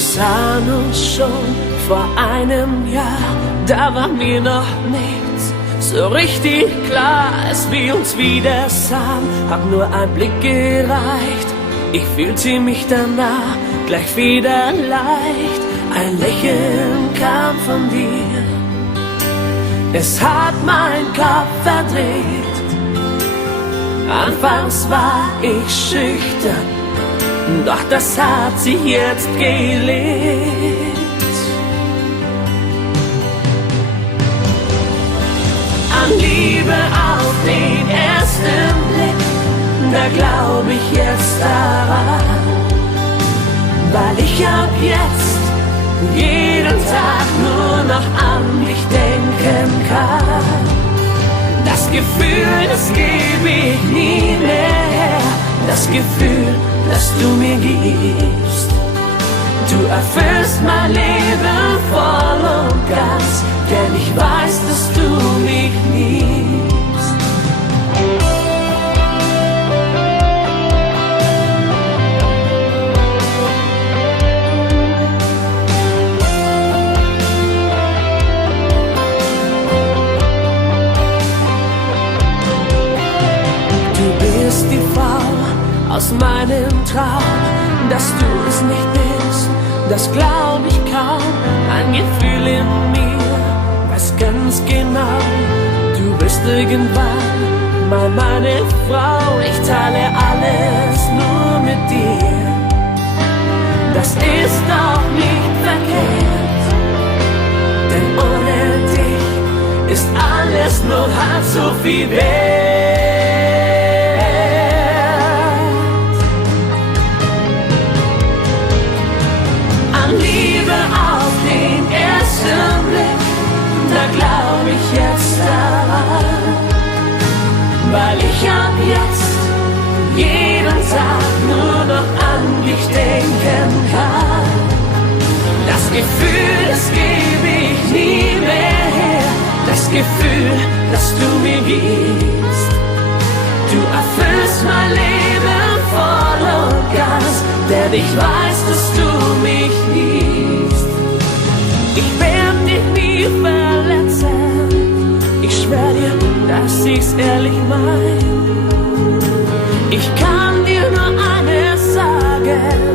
Wir sahen uns schon vor einem Jahr, da war mir noch nichts so richtig klar, als wir uns wieder sahen, hat nur ein Blick gereicht. Ich fühlte mich danach gleich wieder leicht. Ein Lächeln kam von dir, es hat meinen Kopf verdreht. Anfangs war ich schüchtern, doch das hat sich jetzt gelegt. An Liebe auf den ersten Blick, da glaub ich jetzt daran, weil ich ab jetzt jeden Tag nur noch an dich denken kann. Das Gefühl, das geb ich nie mehr her, das Gefühl, das du mir gibst. Du erfüllst mein Leben voll und ganz, denn ich weiß, dass du mich liebst. Du bist die Frau aus meinem Traum, dass du es nicht bist, das glaub ich kaum. Ein Gefühl in mir weiß ganz genau, du bist irgendwann mal meine Frau. Ich teile alles nur mit dir, das ist doch nicht verkehrt, denn ohne dich ist alles nur halb so viel wert. Da glaub ich jetzt daran, weil ich ab jetzt jeden Tag nur noch an dich denken kann. Das Gefühl, das geb ich nie mehr her, das Gefühl, das du mir gibst. Du erfüllst mein Leben voll und ganz, denn ich weiß, dass du mich liebst. Ich werd dich nie verletzen, ich schwör dir, dass ich's ehrlich mein. Ich kann dir nur eines sagen,